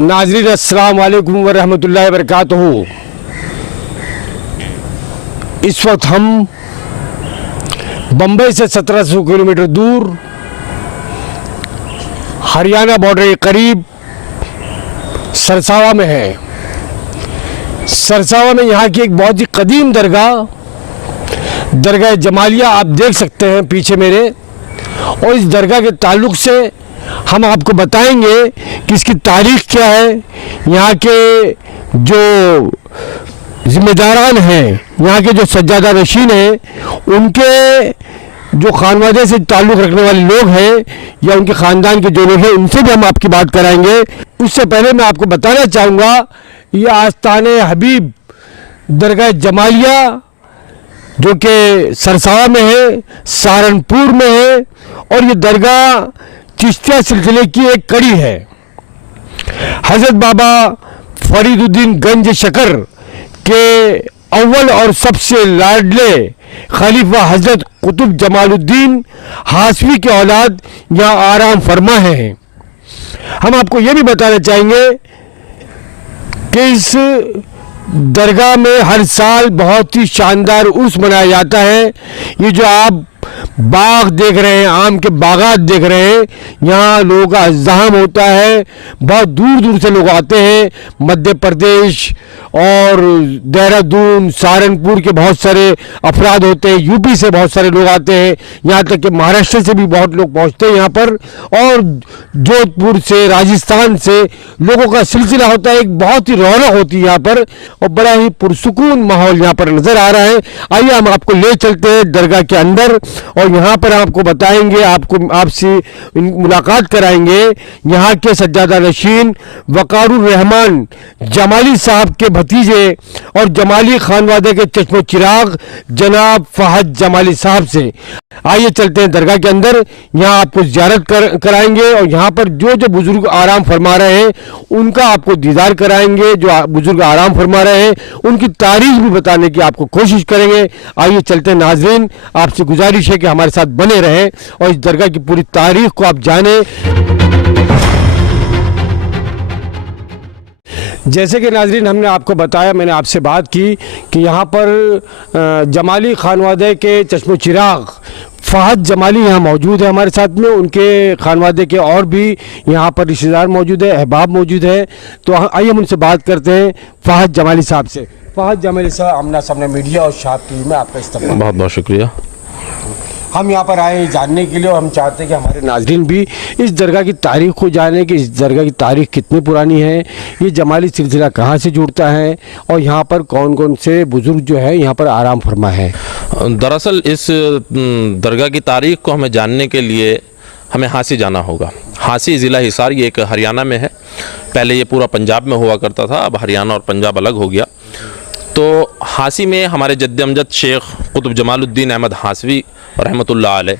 नाज़रीन अस्सलाम वालेकुम व रहमतुल्लाहि व बरकातहू। इस वक्त हम बम्बई से 1700 किलोमीटर दूर हरियाणा बॉर्डर के करीब सरसावा में है। सरसावा में यहाँ की एक बहुत ही कदीम दरगाह जमालिया आप देख सकते हैं पीछे मेरे, और इस दरगाह के ताल्लुक़ से हम आपको बताएंगे कि इसकी तारीख़ क्या है, यहाँ के जो ज़िम्मेदारान हैं, यहाँ के जो सज्जादा नशीन हैं, उनके जो खानवादे से ताल्लुक़ रखने वाले लोग हैं या उनके ख़ानदान के जो लोग हैं, उनसे भी हम आपकी बात कराएंगे। उससे पहले मैं आपको बताना चाहूँगा, ये आस्ताने हबीब दरगाह जमालिया जो कि सरसावा में है, सहारनपुर में है, और ये दरगाह चिश्तिया सिलसिले की एक कड़ी है। हज़रत बाबा फरीदुद्दीन गंज शकर के अव्वल और सबसे लाडले खलीफा हज़रत कुतुब जमालुद्दीन हाशमी के औलाद यहाँ आराम फरमा हैं। हम आपको ये भी बताना चाहेंगे कि इस दरगाह में हर साल बहुत ही शानदार उर्स मनाया जाता है। ये जो आप बाग देख रहे हैं, आम के बागात देख रहे हैं, यहाँ लोगों का अज़्ज़ाम होता है, बहुत दूर दूर से लोग आते हैं। मध्य प्रदेश और देहरादून, सहारनपुर के बहुत सारे अफराद होते हैं, यूपी से बहुत सारे लोग आते हैं, यहाँ तक कि महाराष्ट्र से भी बहुत लोग पहुँचते हैं यहाँ पर, और जोधपुर से, राजस्थान से लोगों का सिलसिला होता है। एक बहुत ही रौनक होती है यहाँ पर, और बड़ा ही पुरसुकून माहौल यहाँ पर नज़र आ रहा है। आइए हम आपको ले चलते हैं दरगाह के अंदर, और यहाँ पर आपको बताएंगे, आपसे मुलाकात कराएंगे यहाँ के सज्जादा नशीन वक़ारुर रहमान जमाली साहब के भतीजे और जमाली खानवादे के चश्मो चिराग जनाब फहद जमाली साहब से। आइए चलते हैं दरगाह के अंदर, यहाँ आपको ज़ियारत कराएंगे, और यहाँ पर जो जो बुजुर्ग आराम फरमा रहे हैं उनका आपको दीदार कराएंगे। जो बुजुर्ग आराम फरमा रहे हैं उनकी तारीख भी बताने की आपको कोशिश करेंगे। आइए चलते हैं नाज़रीन, आपसे गुजारिश है कि हमारे साथ बने रहें और इस दरगाह की पूरी तारीख को आप जानें। जैसे कि नाज़रीन हमने आपको बताया, मैंने आपसे बात की कि यहाँ पर जमाली खानवादे के चश्मो चिराग फहद जमाली यहाँ मौजूद है हमारे साथ में। उनके खानवादे के और भी यहाँ पर रिश्तेदार मौजूद है, अहबाब मौजूद है। तो आइए हम उनसे बात करते हैं फहद जमाली साहब से। फहद जमाली साहब, आमना सामने मीडिया और शाब टीवी में आपका इस्तेमाल। बहुत बहुत शुक्रिया। हम यहाँ पर आए जानने के लिए, और हम चाहते हैं कि हमारे नाज़रीन भी इस दरगाह की तारीख़ को जाने कि इस दरगाह की तारीख़ कितनी पुरानी है, ये जमाली सिलसिला कहाँ से जुड़ता है, और यहाँ पर कौन कौन से बुज़ुर्ग जो है यहाँ पर आराम फरमा है। दरअसल इस दरगाह की तारीख़ को हमें जानने के लिए हमें हांसी जाना होगा। हांसी ज़िला हिसार, ये एक हरियाणा में है। पहले ये पूरा पंजाब में हुआ करता था, अब हरियाणा और पंजाब अलग हो गया। तो हांसी में हमारे जद्द अमजद शेख कुतुब जमालुद्दीन अहमद हाशमी रहमतुल्लाह अलैह,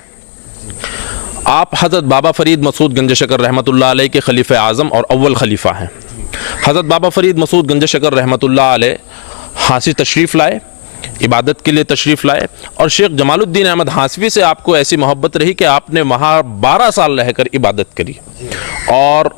आप हज़रत बाबा फ़रीद मसूद गंज शकर रहमतुल्लाह अलैह के खलीफ़े आज़म और अव्वल खलीफ़ा हैं। हज़रत बाबा फ़रीद मसूद गंज शकर रहमतुल्लाह अलैह हांसी तशरीफ़ लाए, इबादत के लिए तशरीफ़ लाए, और शेख जमालुद्दीन अहमद हाशमी से आपको ऐसी मोहब्बत रही कि आपने वहाँ 12 साल रहकर इबादत करी, और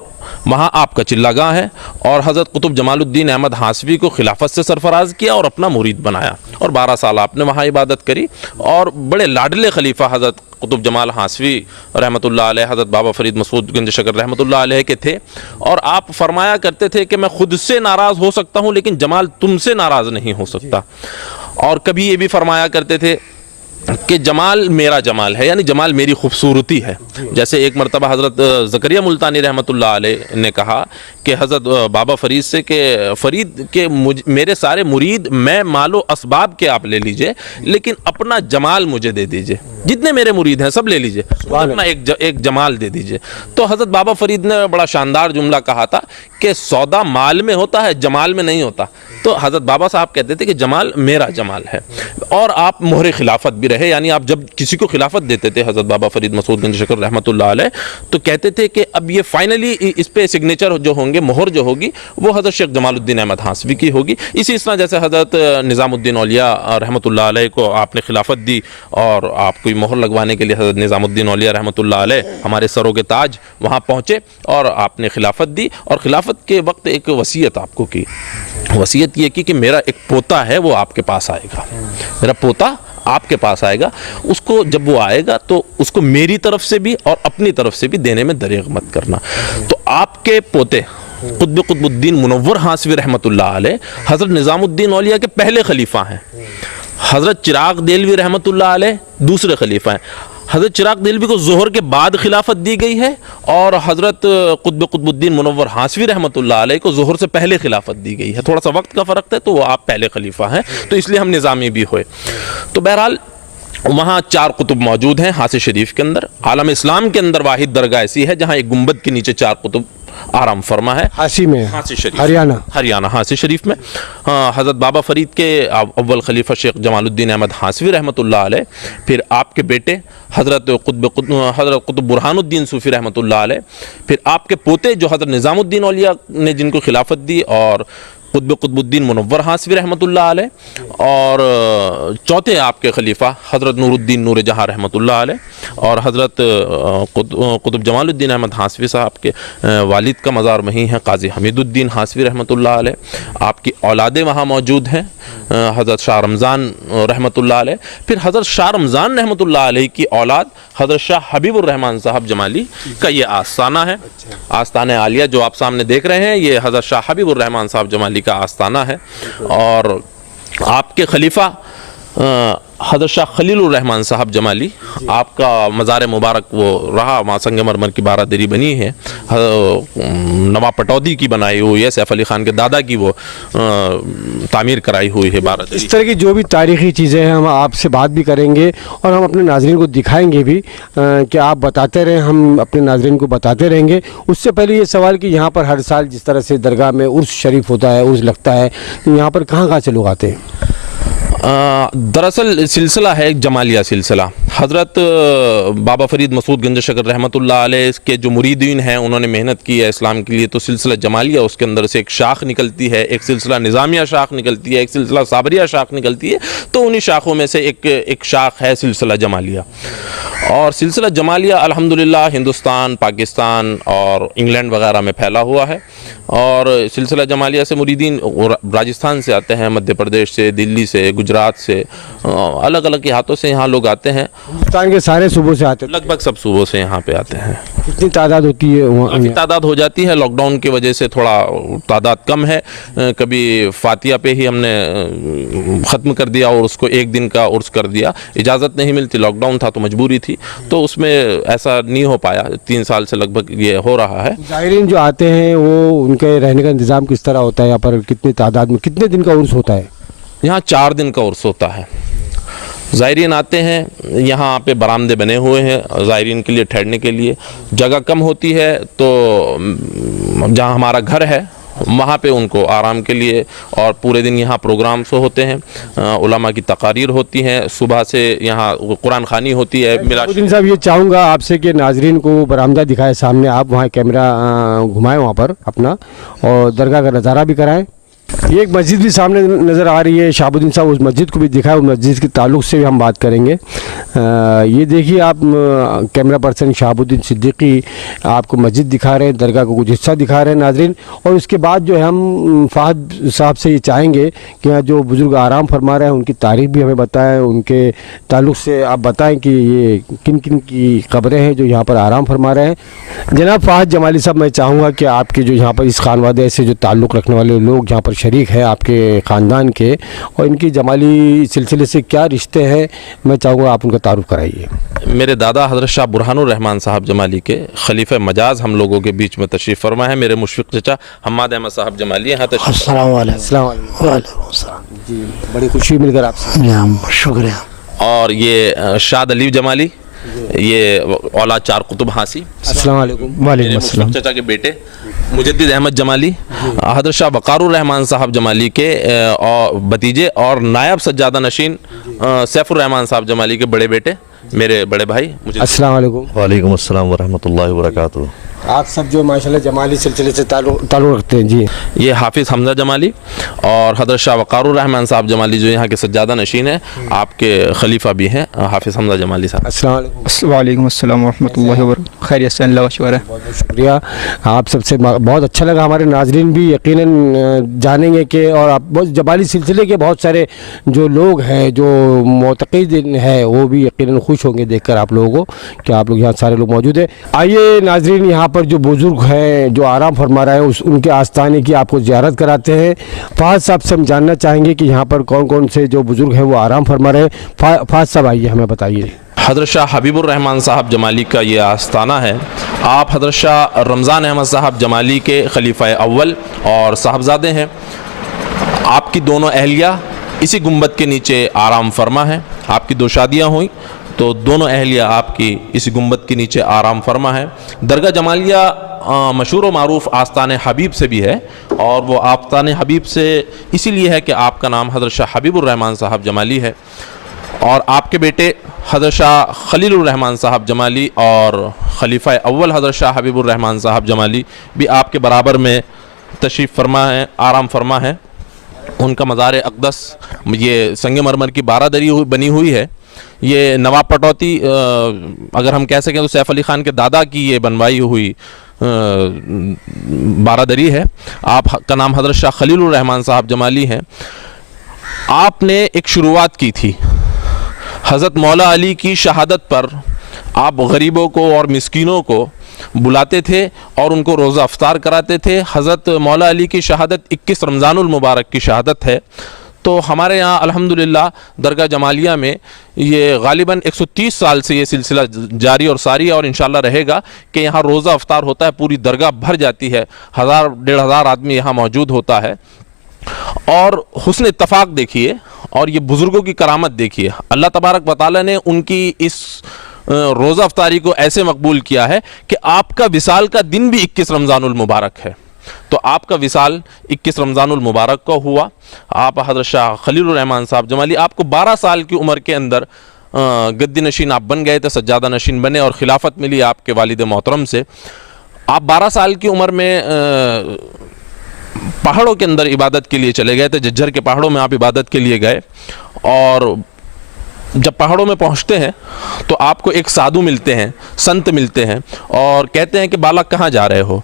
वहाँ आपका चिल्लागाह है। और हज़रत कुतुब जमालुद्दीन अहमद हाशमी को खिलाफत से सरफराज किया और अपना मुरीद बनाया, और 12 साल आपने वहाँ इबादत करी। और बड़े लाडले खलीफा हज़रत कुतुब जमाल हाशमी रहमतुल्लाह अलैह हज़रत बाबा फ़रीद मसूद गंज शकर रहमतुल्लाह अलैह के थे। और आप फरमाया करते थे कि मैं खुद से नाराज़ हो सकता हूँ, लेकिन जमाल तुमसे नाराज़ नहीं हो सकता। और कभी ये भी फरमाया करते थे कि जमाल मेरा जमाल है, यानी जमाल मेरी खूबसूरती है। जैसे एक मरतबा हज़रत ज़करिया मुल्तानी रहमतुल्लाह अलैह ने कहा कि हज़रत बाबा फ़रीद से कि फ़रीद के मेरे सारे मुरीद मैं मालो असबाब के आप ले लीजिए, लेकिन अपना जमाल मुझे दे दीजिए। जितने मेरे मुरीद हैं सब ले लीजिए, अपना एक जमाल दे दीजिए। तो हज़रत बाबा फ़रीद ने बड़ा शानदार जुमला कहा था कि सौदा माल में होता है, जमाल में नहीं होता। तो हज़रत बाबा साहब कहते थे कि जमाल मेरा जमाल है। और आप मोहरे खिलाफत भी रहे, यानी आप जब किसी को खिलाफत देते थे हज़रत बाबा फरीद मसूद गंज शकर रहमतुल्लाह अलैह, तो कहते थे कि अब ये फाइनली इस पे सिग्नेचर जो होंगे, मोहर जो होगी, वो हज़रत शेख जमालुद्दीन अहमद हासवी की होगी। इसी तरह जैसे हज़रत निज़ामुद्दीन औलिया रहमतुल्लाह अलैह को आपने खिलाफत दी और आपको मोहर लगवाने के लिए हज़रत निज़ामुद्दीन औलिया रहमतुल्लाह अलैह हमारे सरों के ताज वहाँ पहुँचे और आपने खिलाफत दी, और खिलाफत के वक्त एक वसीयत आपको की। वसीयत ये की कि मेरा एक पोता है, वो आपके पास आएगा, मेरा पोता आपके पास आएगा, उसको जब वो आएगा तो उसको मेरी तरफ से भी और अपनी तरफ से भी देने में दरेग मत करना। तो आपके पोते कुतुबुद्दीन मुनव्वर हासवी रहमतुल्लाह अलैह हज़रत निज़ामुद्दीन औलिया के पहले खलीफा हैं। हज़रत चिराग देलवी रहमतुल्लाह अलैह दूसरे खलीफा हैं। हज़रत चिराग देलवी को ज़ोहर के बाद खिलाफत दी गई है और हज़रत कुतुबुद्दीन मुनव्वर हासवी रहमतुल्लाह अलैह को ज़ोहर से पहले खिलाफत दी गई है। थोड़ा सा वक्त का फ़र्क है, तो वो आप पहले खलीफा हैं, तो इसलिए हम निज़ामी भी हुए। तो बहरहाल वहाँ 4 कुतुब मौजूद हैं हासी शरीफ के अंदर। आलम इस्लाम के अंदर वाहिद दरगाह ऐसी है जहाँ एक गुंबद के नीचे 4 कुतुब आराम फरमा है। हासी में, हासी शरीफ, हरियाणा हासी शरीफ में हज़रत बाबा फरीद के अव्वल खलीफा शेख जमालुद्दीन अहमद हासवी रहमतुल्लाह अलैह, फिर आपके बेटे हज़रत कुतुब बुरहानुद्दीन सूफ़ी रहमतुल्लाह अलैह, फिर आपके पोते जो हज़रत निज़ामुद्दीन औलिया ने जिनको खिलाफत दी, और कुतुबुद्दीन मुनव्वर हासवी रहमतुल्लाह अलैह, और चौथे आपके खलीफा हज़रत नूरुद्दीन नूर जहाँ रहमतुल्लाह अलैह, और हज़रत कुतुब जमालुद्दीन अहमद हासवी साहब के वालिद का मज़ार वहीं है, काजी हमीदुद्दीन हासवी रहमतुल्लाह अलैह। आपकी औलादें वहाँ मौजूद हैं, हज़रत शाह रमज़ान रहमतुल्लाह अलैह, फिर हज़रत शाह रमज़ान रहमतुल्लाह अलैह की औलाद हज़रत शाह हबीबुर रहमान साहब जमाली का ये आस्ताना है। आस्ताना आलिया जो आप सामने देख रहे हैं, ये हज़रत शाह हबीबुर रहमान साहब जमाली का आस्ताना है। और आपके खलीफा हज़रत शाह खलीलुर रहमान साहब जमाली, आपका मज़ार मुबारक वो रहा, वहाँ संगमरमर की बारादरी बनी है, नवाब पटौदी की बनाई हुई है, सैफ अली ख़ान के दादा की वो तामीर कराई हुई है बारादरी। इस तरह की जो भी तारीख़ी चीज़ें हैं हम आपसे बात भी करेंगे और हम अपने नाज़रीन को दिखाएंगे भी कि आप बताते रहें, हम अपने नाज़रीन को बताते रहेंगे। उससे पहले ये सवाल कि यहाँ पर हर साल जिस तरह से दरगाह में उर्स शरीफ होता है, उर्स लगता है, तो यहाँ पर कहाँ से लोग आते हैं? दरअसल सिलसिला है एक जमालिया सिलसिला। हज़रत बाबा फरीद मसूद गंज शकर रहमतुल्लाह अलैह के जो मुरीदीन हैं, उन्होंने मेहनत की है इस्लाम के लिए, तो सिलसिला जमालिया उसके अंदर से एक शाख निकलती है, एक सिलसिला निज़ामिया शाख निकलती है, एक सिलसिला साबरिया शाख निकलती है। तो उन्हीं शाखों में से एक शाख है सिलसिला जमालिया। और सिलसिला जमालिया अल्हम्दुलिल्लाह हिंदुस्तान, पाकिस्तान और इंग्लैंड वगैरह में फैला हुआ है। और सिलसिला जमालिया से मुरीदीन राजस्थान से आते हैं, मध्य प्रदेश से, दिल्ली से, गुजरात से, अलग अलग के हाथों से यहाँ लोग आते हैं। हिंदुस्तान के सारे सूबों से आते हैं, लगभग सब सूबों से यहाँ पे आते हैं। कितनी तादाद होती है वहाँ? काफ़ी तादाद हो जाती है। लॉकडाउन की वजह से थोड़ा तादाद कम है। कभी फातिया पे ही हमने ख़त्म कर दिया और उसको एक दिन का उर्स कर दिया। इजाज़त नहीं मिलती, लॉकडाउन था तो मजबूरी थी, तो उसमें ऐसा नहीं हो पाया। 3 साल से लगभग ये हो रहा है। ज़ायरीन जो आते हैं वो उनके रहने का इंतज़ाम किस तरह होता है? यहाँ पर कितनी तादाद में, कितने दिन का उर्स होता है? यहाँ 4 दिन का उर्स होता है। ज़ायरीन आते हैं, यहाँ पे बरामदे बने हुए हैं ज़ायरीन के लिए ठहरने के लिए। जगह कम होती है तो जहाँ हमारा घर है वहाँ पे उनको आराम के लिए, और पूरे दिन यहाँ प्रोग्राम्स होते हैं, उलमा की तकारीर होती हैं, सुबह से यहाँ कुरान खानी होती है। शाहबुद्दीन साहब, ये चाहूँगा आपसे कि नाजरीन को बरामदा दिखाए सामने, आप वहाँ कैमरा घुमाएं वहाँ पर अपना, और दरगाह का नज़ारा भी कराएं। ये एक मस्जिद भी सामने नज़र आ रही है। शाहबुद्दीन साहब उस मस्जिद को भी दिखाए, उस मस्जिद के ताल्लुक़ से भी हम बात करेंगे। ये देखिए आप, कैमरा पर्सन शाहबुद्दीन सिद्दीकी आपको मस्जिद दिखा रहे हैं, दरगाह को कुछ हिस्सा दिखा रहे हैं नाजरीन। और उसके बाद जो है हम फ़हद साहब से ये चाहेंगे कि यहाँ जो बुज़ुर्ग आराम फरमा रहे हैं उनकी तारीख़ भी हमें बताएं, उनके ताल्लुक़ से आप बताएं कि ये किन किन की क़ब्रें हैं जो यहाँ पर आराम फरमा रहे हैं। जनाब फ़हद जमाली साहब, मैं चाहूँगा कि आपके जो यहाँ पर इस खानवादे से जो ताल्लुक़ रखने वाले लोग यहाँ पर शरीक है आपके ख़ानदान के, और इनकी जमाली सिलसिले से क्या रिश्ते हैं, मैं चाहूँगा आप उनका तारुफ कराइए। मेरे दादा हज़रत शाह बुरहानुर रहमान साहब जमाली के खलीफा मजाज हम लोगों के बीच में तशरीफ़ फरमा है। मेरे मुशफ़िक़ चचा हम्माद अहमद साहब जमाली यहाँ तशरीफ़। अस्सलाम वालेकुम। जी, बड़ी खुशी मिलकर आपसे। शुक्रिया। और ये शाद अली जमाली ये औलाद चार कुतुब हासी, अस्सलाम वालेकुम। मेरे वालेकुम मुशरफ अस्सलाम। चाचा के बेटे मुजद्दिद अहमद जमाली, हज़रत शाह वक़ारुर रहमान साहब जमाली के और भतीजे और नायब सज्जादा नशीन सैफुर रहमान साहब जमाली के बड़े बेटे, मेरे बड़े भाई। मुझे अस्सलाम वालेकुम। वालेकुम अस्सलाम वरहमतुल्लाहि वबरकातुहू। आप सब जो माशाल्लाह जमाली सिलसिले से ताल्लुक़ रखते हैं जी। ये हाफिज़ हमजा जमाली और हज़रत शाह वक़ारुर रहमान साहब जमाली जो यहाँ के सज्जादा नशीन हैं, आपके खलीफा भी हैं हाफिज़ हमजा जमाली साहब। अस्सलाम वालेकुम। वालेकुम अस्सलाम वरहमतुल्लाहि वबरकातुहू। खैरियत से, अल्लाह का शुक्र है। बहुत बहुत शुक्रिया आप सबसे, बहुत अच्छा लगा। हमारे नाजरीन भी यकीनन जानेंगे कि, और आप बहुत जमाली सिलसिले के बहुत सारे जो लोग हैं जो मोतक़िद हैं वो भी यकीनन खुश होंगे देखकर आप लोगों को कि आप लोग यहाँ सारे लोग मौजूद हैं। आइए नाजरीन, यहाँ पर जो बुज़ुर्ग हैं जो आराम फरमा रहे हैं उनके आस्थाने की आपको ज़ियारत कराते हैं। फ़ाद साहब से हम जानना चाहेंगे कि यहाँ पर कौन कौन से जो बुज़ुर्ग हैं वो आराम फरमा रहे हैं। फ़ाद साहब आइए हमें बताइए। हज़रत शाह हबीबुर रहमान साहब जमाली का ये आस्थाना है। आप हज़रत शाह रमज़ान अहमद साहब जमाली के खलीफा अव्वल और साहबजादे हैं। आपकी दोनों अहलिया इसी गुंबद के नीचे आराम फरमा है। आपकी दो शादियाँ हुई तो दोनों अहलिया आपकी इसी गुंबद के नीचे आराम फरमा है। दरगाह जमालिया मशहूर व मारूफ आस्तान हबीब से भी है, और वो आस्तान हबीब से इसीलिए है कि आपका नाम हज़रत शाह हबीबुर रहमान साहब जमाली है। और आपके बेटे हज़रत शाह खलीलुर रहमान साहब जमाली और खलीफा अव्वल हज़रत शाह हबीबुर रहमान साहब जमाली भी आपके बराबर में तशरीफ़ फरमा है, आराम फरमा है। उनका मज़ार अक़दस ये संगमरमर की बारादरी बनी हुई है। ये नवाब पटौती, अगर हम कह सकें तो सैफ अली ख़ान के दादा की ये बनवाई हुई बारादरी है। आप का नाम हज़रत शाह खलीलुर रहमान साहब जमाली है। आपने एक शुरुआत की थी हज़रत मौला अली की शहादत पर। आप गरीबों को और मिस्कीनों को बुलाते थे और उनको रोज़ा अफ्तार कराते थे। हज़रत मौला अली की शहादत 21 रमज़ानुल मुबारक की शहादत है। तो हमारे यहाँ अल्हम्दुलिल्लाह दरगाह जमालिया में ये गालिबन 130 साल से ये सिलसिला जारी और सारी है, और इंशाल्लाह रहेगा कि यहाँ रोज़ा अफ्तार होता है, पूरी दरगाह भर जाती है, 1000-1500 आदमी यहाँ मौजूद होता है। और हुस्न इत्तफाक देखिए और ये बुज़ुर्गों की करामत देखिए। अल्लाह तबारक व तआला ने उनकी इस रोज़ा अफ्तारी को ऐसे मकबूल किया है कि आपका विसाल का दिन भी 21 रमज़ानुल मुबारक है। तो आपका विसाल 21 रमज़ानुल मुबारक का हुआ। आप हज़रत शाह खलीलुर रहमान साहब जमाली, आपको 12 साल की उम्र के अंदर गद्दी नशीन आप बन गए थे, सज्जादा नशीन बने और खिलाफत मिली आपके वालिद मोहतरम से। आप 12 साल की उम्र में पहाड़ों के अंदर इबादत के लिए चले गए थे। झज्जर के पहाड़ों में आप इबादत के लिए गए, और जब पहाड़ों में पहुंचते हैं तो आपको एक साधु मिलते हैं, संत मिलते हैं, और कहते हैं कि बालक कहाँ जा रहे हो?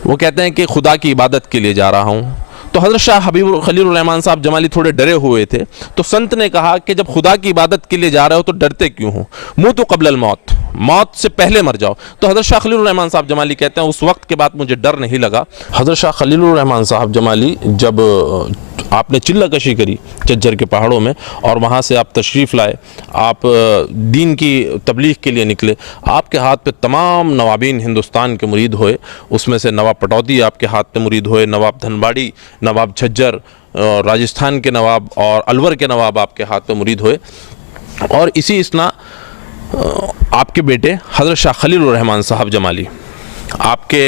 वो कहते हैं कि खुदा की इबादत के लिए जा रहा हूँ। तो हज़रत शाह हबीब खलीलुर रहमान साहब जमाली थोड़े डरे हुए थे। तो संत ने कहा कि जब खुदा की इबादत के लिए जा रहे हो तो डरते क्यों हो? मुँह तो कबल मौत, मौत से पहले मर जाओ। तो हज़रत शाह खलीलुर रहमान साहब जमाली कहते हैं उस वक्त के बाद मुझे डर नहीं लगा। हज़रत शाह खलीलुर रहमान साहब जमाली जब आपने चिल्ला कशी करी झज्जर के पहाड़ों में और वहाँ से आप तशरीफ़ लाए, आप दीन की तबलीग के लिए निकले, आपके हाथ पे तमाम नवाबीन हिंदुस्तान के मुरीद हुए। उसमें से नवाब पटौदी आपके हाथ पे मुरीद हुए, नवाब धनबाड़ी, नवाब झज्जर, राजस्थान के नवाब और अलवर के नवाब आपके हाथ पे मुरीद हुए। और इसी इसना आपके बेटे हज़रत शाह खलीलुर रहमान साहब जमाली आपके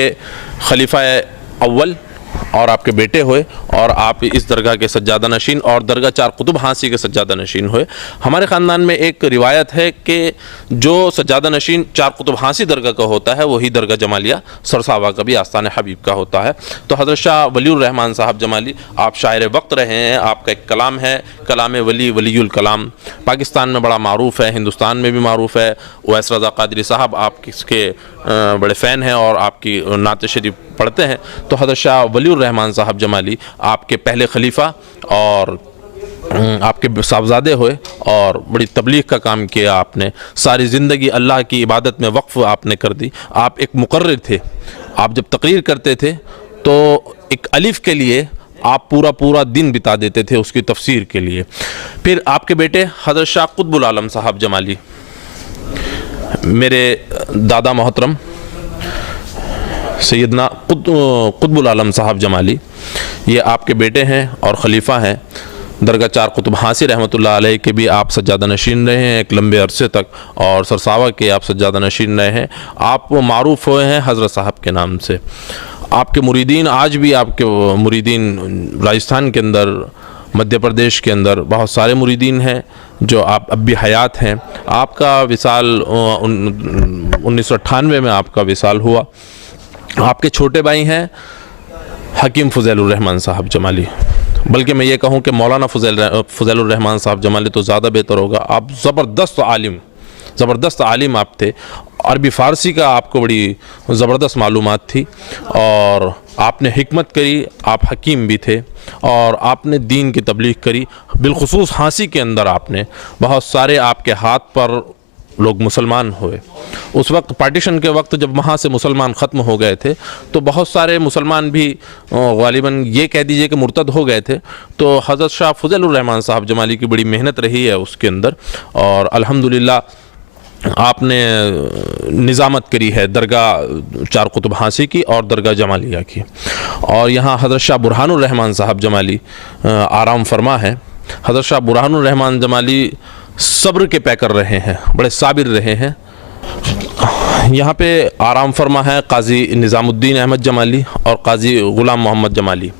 खलीफा अव्वल और आपके बेटे हुए, और आप इस दरगाह के सज्जादा नशीन और दरगाह चार कुतुब हासी के सज्जादा नशीन हुए। हमारे ख़ानदान में एक रिवायत है कि जो सज्जादा नशीन चार कुतुब हासी दरगाह का होता है वही दरगाह जमालिया सरसावा का भी आस्तान हबीब का होता है। तो हज़रत शाह वलीउर रहमान साहब जमाली आप शायर वक्त रहे हैं। आपका एक कलाम है, कलाम वली वलीउल कलाम, पाकिस्तान में बड़ा मारूफ़ है, हिंदुस्तान में भी मारूफ़ है। उवैस रज़ा क़ादरी साहब आप किसके बड़े फ़ैन हैं और आपकी नात शरीफ पढ़ते हैं। तो हज़रत शाह वलीउर रहमान साहब जमाली आपके पहले खलीफा और आपके साहबजादे हुए, और बड़ी तबलीग का काम किया आपने। सारी ज़िंदगी अल्लाह की इबादत में वक्फ़ आपने कर दी। आप एक मुक़र्रिर थे। आप जब तकरीर करते थे तो एक अलिफ़ के लिए आप पूरा पूरा दिन बिता देते थे उसकी तफसीर के लिए। फिर आपके बेटे हज़रत शाह कुतुबुल आलम साहब जमाली, मेरे दादा मोहतरम सैयदना कुतुबुल आलम साहब जमाली, ये आपके बेटे हैं और ख़लीफ़ा हैं। दरगाह चार कुतुब हासी रहमतुल्लाह अलैह के भी आप सज्जादा नशीन रहे हैं एक लंबे अरसे तक, और सरसावा के आप सज्जादा नशीन रहे हैं। आप मारूफ हुए हैं हज़रत साहब के नाम से। आपके मुरीदीन आज भी आपके मुरीदीन राजस्थान के अंदर, मध्य प्रदेश के अंदर बहुत सारे मुरीदीन हैं जो आप अब भी हयात हैं। आपका विसाल 1998 में आपका विसाल हुआ। आपके छोटे भाई हैं हकीम फ़ज़ैलुर रहमान साहब जमाली, बल्कि मैं ये कहूँ कि मौलाना फ़ज़ैलुर रहमान साहब जमाली तो ज़्यादा बेहतर होगा। आप ज़बरदस्त आलिम आप थे। अरबी फ़ारसी का आपको बड़ी ज़बरदस्त मालूमात थी और आपने हिकमत करी, आप हकीम भी थे और आपने दीन की तबलीग करी। बिलखुसूस हांसी के अंदर आपने बहुत सारे आपके हाथ पर लोग मुसलमान हुए। उस वक्त पार्टीशन के वक्त जब वहाँ से मुसलमान ख़त्म हो गए थे तो बहुत सारे मुसलमान भी गालिबन ये कह दीजिए कि मुर्तद हो गए थे। तो हज़रत शाह फ़ज़ैलुर रहमान साहब जमाली की बड़ी मेहनत रही है उसके अंदर, और अल्हम्दुलिल्लाह आपने निज़ामत करी है दरगाह चार कुतुब हासी की और दरगाह जमालिया की। और यहाँ हज़रत शाह बुरहानुर रहमान साहब जमाली आराम फरमा है। हज़रत शाह बुरहानुर रहमान जमाली सब्र के पैकर रहे हैं, बड़े साबिर रहे हैं। यहाँ पे आराम फरमा है काजी निज़ामुद्दीन अहमद जमाली और काजी ग़ुलाम मोहम्मद जमाली,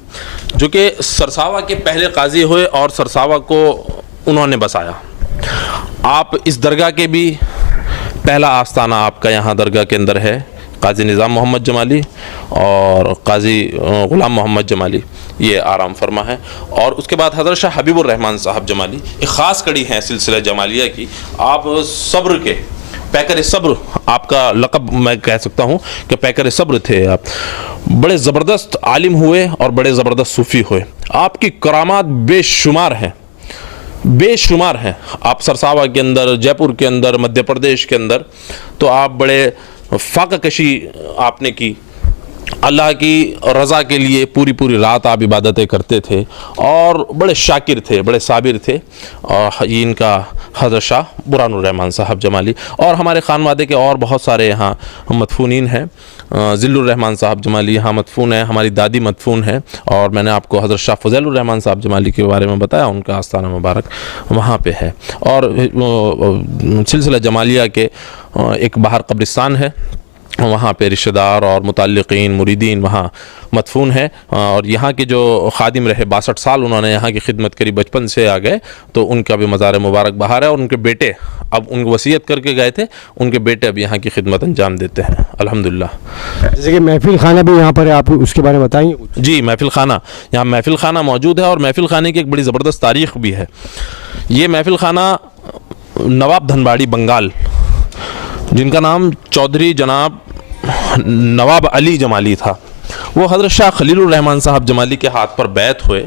जो कि सरसावा के पहले काजी हुए और सरसावा को उन्होंने बसाया। आप इस दरगाह के भी पहला आस्थाना आपका यहाँ दरगाह के अंदर है, काजी निज़ाम मोहम्मद जमाली और काजी ग़ुलाम मोहम्मद जमाली ये आराम फरमा है। और उसके बाद हज़रत शाह हबीबुर रहमान साहब जमाली एक ख़ास कड़ी है सिलसिला जमालिया की। आप सब्र के पैकर सब्र, आपका लक़ब मैं कह सकता हूँ कि पैकर सब्र थे। आप बड़े ज़बरदस्त आलिम हुए और बड़े ज़बरदस्त सूफ़ी हुए। आपकी करामात बेशुमार हैं, बेशुमार हैं। आप सरसावा के अंदर, जयपुर के अंदर, मध्य प्रदेश के अंदर तो आप बड़े फ़ाक़ाकशी आपने की। अल्लाह की रज़ा के लिए पूरी पूरी रात आप इबादतें करते थे और बड़े शाकिर थे, बड़े साबिर थे। और ये इनका हज़रत शाह बुरहानुर रहमान साहब जमाली। और हमारे ख़ानवादे के और बहुत सारे यहाँ मदफूनीन हैं। ज़िल्लुर रहमान साहब जमाली यहाँ मदफून है, हमारी दादी मदफून है। और मैंने आपको हज़रत शाह फ़ज़ैलुर रहमान साहब जमाली के बारे में बताया, उनका आस्थाना मुबारक वहाँ पे है। और सिलसिला जमालिया के एक बाहर कब्रिस्तान है, वहाँ पे रिश्तेदार और मुताल्लिक़ीन मुरीदीन वहाँ मदफून है। और यहाँ के जो खादिम रहे 62 साल उन्होंने यहाँ की खिदमत करी, बचपन से आ गए, तो उनका भी मज़ार मुबारक बाहर है। और उनके बेटे अब उनको वसीयत करके गए थे, उनके बेटे अब यहाँ की खिदमत अंजाम देते हैं अल्हम्दुलिल्लाह। जैसे कि महफिल खाना भी यहाँ पर है, आप उसके बारे में बताएंगे कुछ? जी, महफिल खाना, यहाँ महफिल खाना मौजूद है और महफिल खाने की एक बड़ी ज़बरदस्त तारीख़ भी है। ये महफिल खाना नवाब धनबाड़ी बंगाल, जिनका नाम चौधरी जनाब नवाब अली जमाली था, वो हज़रत शाह खलीलुर रहमान साहब जमाली के हाथ पर बैत हुए।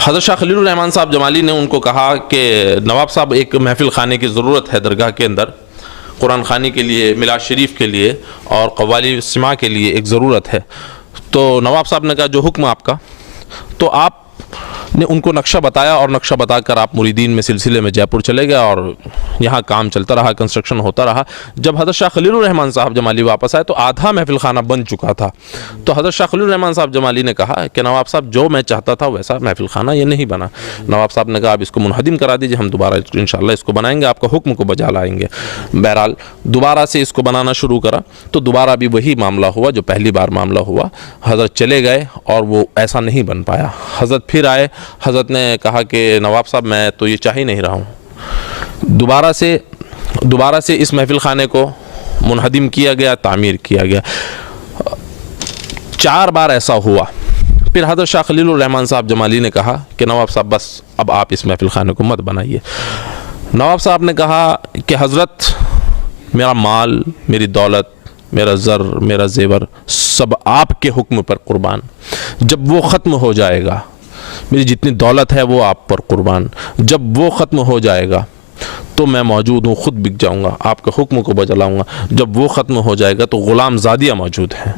हज़रत शाह खलीलुर रहमान साहब जमाली ने उनको कहा कि नवाब साहब एक महफिल खाने की ज़रूरत है दरगाह के अंदर, कुरान खानी के लिए, मिलाद शरीफ के लिए और कव्वाली सिमा के लिए एक ज़रूरत है। तो नवाब साहब ने कहा जो हुक्म आपका। तो आप ने उनको नक्शा बताया और नक्शा बताकर आप मुरीदीन में सिलसिले में जयपुर चले गए और यहाँ काम चलता रहा, कंस्ट्रक्शन होता रहा। जब हज़रत शाह खलीलुर रहमान साहब जमाली वापस आए तो आधा महफिल खाना बन चुका था। तो हज़रत शाह खलीलुर रहमान साहब जमाली ने कहा कि नवाब साहब जो मैं चाहता था वैसा महफिल खाना ये नहीं बना। नवाब साहब ने कहा आप इसको मुनहदिम करा दीजिए, हम दोबारा इंशाअल्लाह इसको बनाएंगे, आपका हुक्म को बजा लाएंगे। बहरहाल दोबारा से इसको बनाना शुरू करा तो दोबारा भी वही मामला हुआ जो पहली बार मामला हुआ। हज़रत चले गए और वो ऐसा नहीं बन पाया। हज़रत फिर आए, हज़रत ने कहा कि नवाब साहब मैं तो ये चाह ही नहीं रहा हूँ। दोबारा से इस महफिल खाने को मुनहदिम किया गया, तामीर किया गया। 4 बार ऐसा हुआ। फिर हज़रत शाह खलीलुर रहमान साहब जमाली ने कहा कि नवाब साहब बस अब आप इस महफिल खाने को मत बनाइए। नवाब साहब ने कहा कि हज़रत मेरा माल, मेरी दौलत, मेरा ज़र, मेरा ज़ेवर सब आपके हुक्म पर कुर्बान। जब वो ख़त्म हो जाएगा, मेरी जितनी दौलत है वो आप पर कुर्बान। जब वो ख़त्म हो जाएगा तो मैं मौजूद हूँ, ख़ुद बिक जाऊँगा, आपके हुक्म को बजा लाऊँगा। जब वो ख़त्म हो जाएगा तो ग़ुलाम ज़ादिया मौजूद हैं,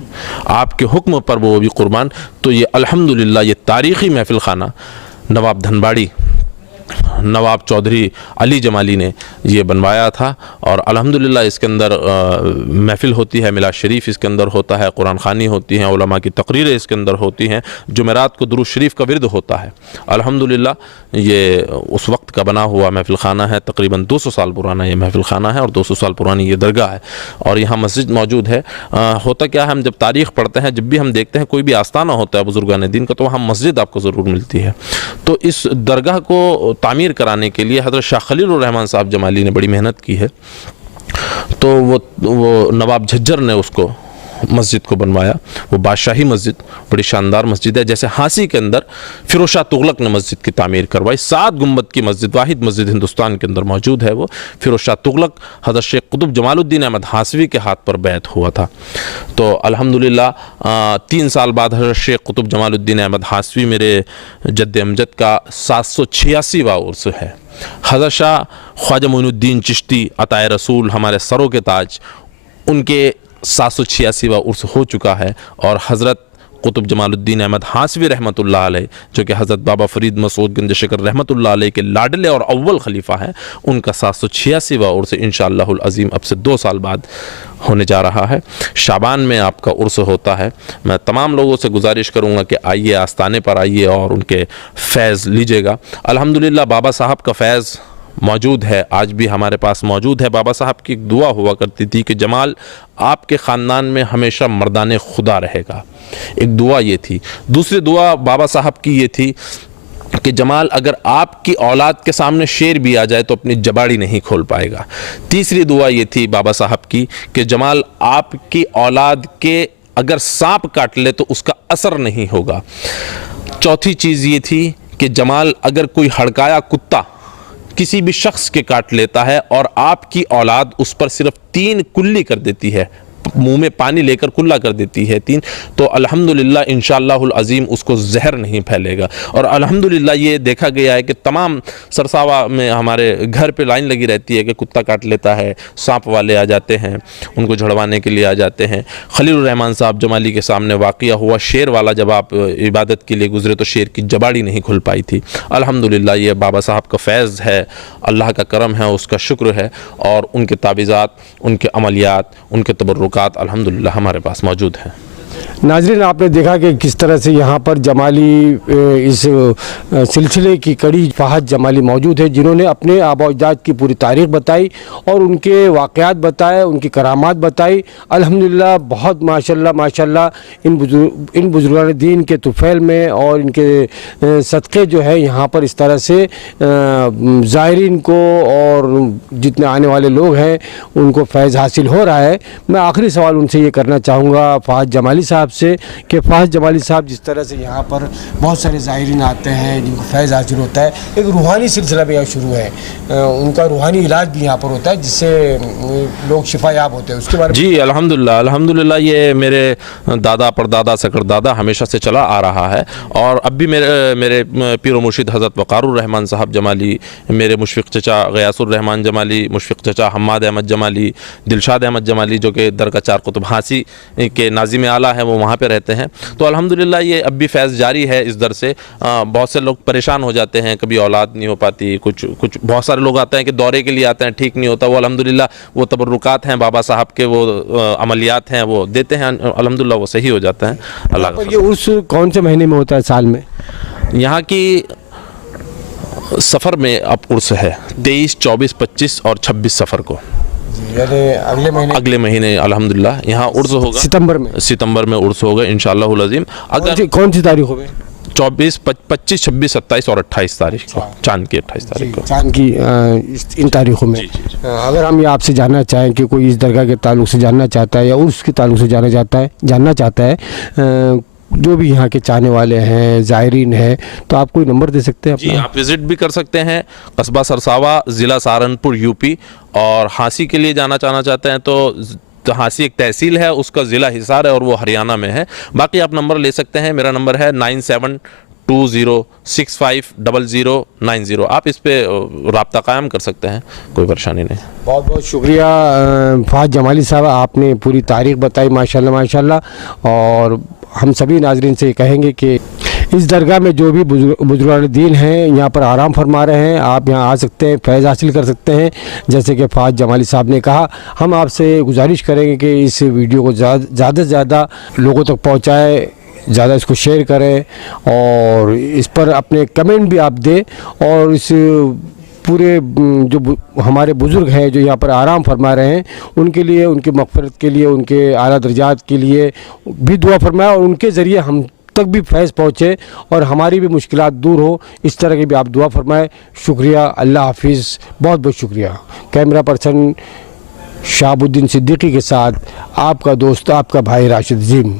आपके हुक्म पर वो भी कुर्बान। तो ये अल्हम्दुलिल्लाह ये तारीख़ी महफिल खाना नवाब धनबाड़ी नवाब चौधरी अली जमाली ने ये बनवाया था। और अल्हम्दुलिल्लाह इसके अंदर महफ़िल होती है, मिलाद शरीफ इसके अंदर होता है, कुरान ख़ानी होती हैं, उलमा की तकरीरें इसके अंदर होती हैं, जुमेरात को दुरूद शरीफ का विरद होता है। अल्हम्दुलिल्लाह ये उस वक्त का बना हुआ महफ़िल खाना है, तकरीबन 200 साल पुराना ये महफ़िल खाना है और 200 साल पुरानी ये दरगाह है और यहाँ मस्जिद मौजूद है। होता क्या है, हम जब तारीख़ पढ़ते हैं, जब भी हम देखते हैं कोई भी आस्थाना होता है बुज़ुर्गान दीन का, तो वहाँ मस्जिद आपको ज़रूर मिलती है। तो इस दरगाह को तामीर कराने के लिए हज़रत शाह खलीलुर रहमान साहब जमाली ने बड़ी मेहनत की है। तो वो नवाब झज्जर ने उसको मस्जिद को बनवाया। वो बादशाही मस्जिद बड़ी शानदार मस्जिद है। जैसे हांसी के अंदर फिरोज शाह तुगलक ने मस्जिद की तामीर करवाई, 7 गुंबद की मस्जिद, वाहिद मस्जिद हिंदुस्तान के अंदर मौजूद है। वो फिरोज शाह तुगलक हज़रत शेख कुतुब जमालुद्दीन अहमद हासवी के हाथ पर बैत हुआ था। तो अल्हम्दुलिल्लाह 3 साल बाद हज़रत शेख कुतुब जमालुद्दीन अहमद हासवी मेरे जद्द अमजद का 786वां उर्स है। हज़रत शाह ख्वाजा मोइनुद्दीन चिश्ती अताए रसूल हमारे सरों के ताज, उनके 786वां उर्स हो चुका है। और हज़रत कुतुब जमालुद्दीन अहमद हासवी रहमतुल्लाह अलैह, जो कि हज़रत बाबा फरीद मसूद गंज शिकर रहमतुल्लाह अलैह के लाडले और अव्वल खलीफा हैं, उनका 786वां उर्स इंशाअल्लाहुल अज़ीम अब से 2 साल बाद होने जा रहा है। शाबान में आपका उर्स होता है। मैं तमाम लोगों से गुजारिश करूँगा कि आइए, आस्ताने पर आइए और उनके फैज़ लीजिएगा। अल्हम्दुलिल्लाह बाबा साहब का फैज़ मौजूद है, आज भी हमारे पास मौजूद है। बाबा साहब की एक दुआ हुआ करती थी कि जमाल आपके ख़ानदान में हमेशा मर्दाने खुदा रहेगा, एक दुआ ये थी। दूसरी दुआ बाबा साहब की ये थी कि जमाल अगर आपकी औलाद के सामने शेर भी आ जाए तो अपनी जबाड़ी नहीं खोल पाएगा। तीसरी दुआ ये थी बाबा साहब की कि जमाल आपकी औलाद के अगर सांप काट ले तो उसका असर नहीं होगा। चौथी चीज़ ये थी कि जमाल अगर कोई हड़काया कुत्ता किसी भी शख्स के काट लेता है और आपकी औलाद उस पर सिर्फ 3 कुल्ली कर देती है, मुंह में पानी लेकर कुल्ला कर देती है 3, तो अल्हम्दुलिल्लाह इंशाअल्लाहुल अज़ीम उसको जहर नहीं फैलेगा। और अल्हम्दुलिल्लाह ये देखा गया है कि तमाम सरसावा में हमारे घर पे लाइन लगी रहती है कि कुत्ता काट लेता है, सांप वाले आ जाते हैं, उनको झड़वाने के लिए आ जाते हैं। खलीलुर रहमान साहब जमाली के सामने वाक़या हुआ, शेर वाला जब आप इबादत के लिए गुजरे तो शेर की जबाड़ी नहीं खुल पाई थी। अल्हम्दुलिल्लाह ये बाबा साहब का फैज़ है, अल्लाह का करम है, उसका शुक्र है। और उनके तावीज़ात, उनके अमलियात, उनके तबर्रुकात अल्हम्दुलिल्लाह हमारे पास मौजूद हैं। नाज़रीन, आपने देखा कि किस तरह से यहाँ पर जमाली इस सिलसिले की कड़ी फ़हद जमाली मौजूद है, जिन्होंने अपने आबा अजदाद की पूरी तारीख़ बताई और उनके वाक़यात बताए, उनकी करामात बताई। अल्हम्दुलिल्लाह बहुत माशाल्लाह इन बुज़ुर्गान दीन के तुफ़ैल में और इनके सदक़े जो है यहाँ पर इस तरह से ज़ायरीन को और जितने आने वाले लोग हैं उनको फैज़ हासिल हो रहा है। मैं आखिरी सवाल उनसे ये करना चाहूँगा फ़हद जमाली साहब से कि फ़हद जमाली साहब, जिस तरह से यहाँ पर बहुत सारे ज़ायरीन आते हैं जिनको फैज़ हासिल होता है, एक रूहानी सिलसिला भी यहाँ शुरू है, उनका रूहानी इलाज भी यहाँ पर होता है जिससे लोग शिफायाब होते हैं, उसके बारे में? जी अल्हम्दुलिल्लाह ये मेरे दादा परदादा सकरदादा हमेशा से चला आ रहा है। और अब भी मेरे पीर व मुर्शिद हज़रत वक़ारुर रहमान साहब जमाली, मेरे मुशफ़िक़ चचा गयासुर रहमान जमाली, मुशफ़िक़ चचा हम्माद अहमद जमाली, दिलशाद अहमद जमाली, जो कि दरगाह चार कुतुब हांसी के नाज़िम आला है, वो वहाँ पे रहते हैं। तो अल्हम्दुलिल्लाह ये अब भी फैज़ जारी है इस दर से। बहुत से लोग परेशान हो जाते हैं, कभी औलाद नहीं हो पाती, कुछ बहुत सारे लोग आते हैं कि दौरे के लिए आते हैं, ठीक नहीं होता। वो अल्हम्दुलिल्लाह वो तबर्रुकात हैं बाबा साहब के, वो अमलियात हैं, वो देते हैं, अल्हम्दुलिल्लाह वो सही हो जाते हैं। अल्लाह का। ये उर्स कौन से महीने में होता है साल में? यहाँ की सफ़र में अब उर्स है 23, 24, 25 और 26 सफ़र को, यानी अगले महीने अल्हम्दुलिल्लाह यहाँ उर्स होगा। सितंबर में उर्स होगा इंशाअल्लाहुल अज़ीम। अगर कौन सी तारीख होगी? 24, 25, 26, 27 और 28 तारीख को, चांद की 28 तारीख को, चांद की इन तारीखों में। अगर हम ये आपसे जानना चाहें कि कोई इस दरगाह के ताल्लुक़ से जानना चाहता है या उसके ताल्लुक़ से जानना चाहता है, जो भी यहाँ के चाहने वाले हैं, ज़ायरीन हैं, तो आप कोई नंबर दे सकते हैं अपना? जी, आप विज़िट भी कर सकते हैं। कस्बा सरसावा, ज़िला सहारनपुर, यूपी। और हांसी के लिए जाना चाहते हैं तो हांसी एक तहसील है, उसका ज़िला हिसार है और वो हरियाणा में है। बाकी आप नंबर ले सकते हैं, मेरा नंबर है 9720650090। आप इस पे राब्ता कायम कर सकते हैं, कोई परेशानी नहीं। बहुत बहुत शुक्रिया फ़हद जमाली साहब, आपने पूरी तारीख़ बताई माशाल्लाह। और हम सभी नाज़रीन से कहेंगे कि इस दरगाह में जो भी बुजुर्गान दीन हैं यहाँ पर आराम फरमा रहे हैं। आप यहाँ आ सकते हैं, फैज़ हासिल कर सकते हैं। जैसे कि फ़ाज़ जमाली साहब ने कहा, हम आपसे गुजारिश करेंगे कि इस वीडियो को ज़्यादा से ज़्यादा लोगों तक पहुँचाएँ, ज़्यादा इसको शेयर करें और इस पर अपने कमेंट भी आप दें। और इस पूरे जो हमारे बुज़ुर्ग हैं जो यहाँ पर आराम फरमा रहे हैं, उनके लिए, उनकी मग़फ़िरत के लिए, उनके आला दर्जात के लिए भी दुआ फरमाएं और उनके ज़रिए हम तक भी फैज़ पहुँचे और हमारी भी मुश्किलात दूर हो, इस तरह की भी आप दुआ फरमाएं। शुक्रिया, अल्लाह हाफिज़, बहुत बहुत शुक्रिया। कैमरा पर्सन शाहबुद्दीन सिद्दीकी के साथ आपका दोस्त, आपका भाई राशिद अज़ीम।